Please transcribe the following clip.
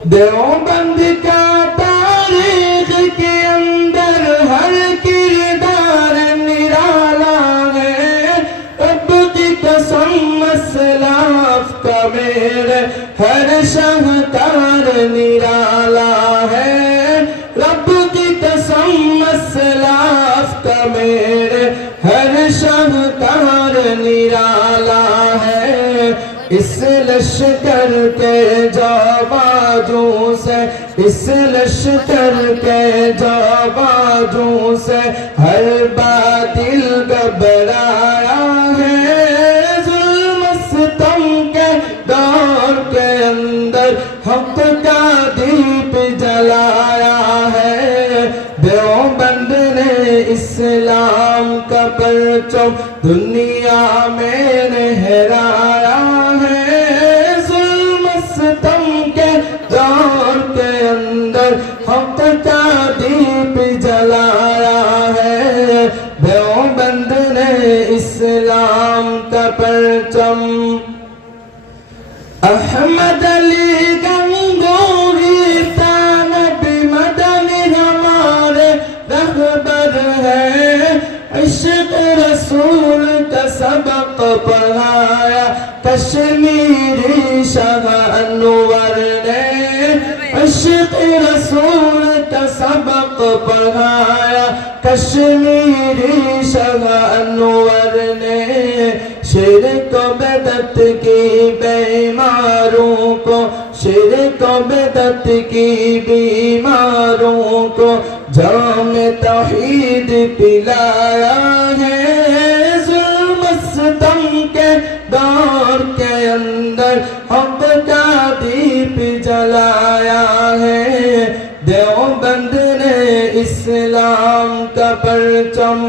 देवबंद का तारीख के अंदर हर किरदार निराला है। रब की कसम मसलाफ का मेरे हर शाहकार निराला है। रब की कसम मसलाफ का मेरे हर शाहकार निराला है। इस लश्कर के जाबाजों से, इस लश्कर के जाबाजों से हर बातिल घबराया है। जुल्म सितम के दौर के अंदर हक का दीप जलाया है। देवबंद ने इस्लाम का परचम दुनिया में लहराया है। जुल्म सितम के दौर के अंदर हक का दीप जलाया है। देवबंद ने इस्लाम का परचम। अहमद अली गंगोही तानबी मदनी हमारे रहबर है। इश्क रसूल का सबक पढ़ाया कश्मीरी शाह अनवर ने। इश्क रसूल का सबक पढ़ाया कश्मीरी शाह अनवर ने। शिर्क बिदअत की बीमारों को, शिर्क बिदअत की बीमारों को जाम तौहीद पिलाया है। जुल्म सितम के दौर के अंदर हक का दीप जलाया है। देवबंद ने इस्लाम का परचम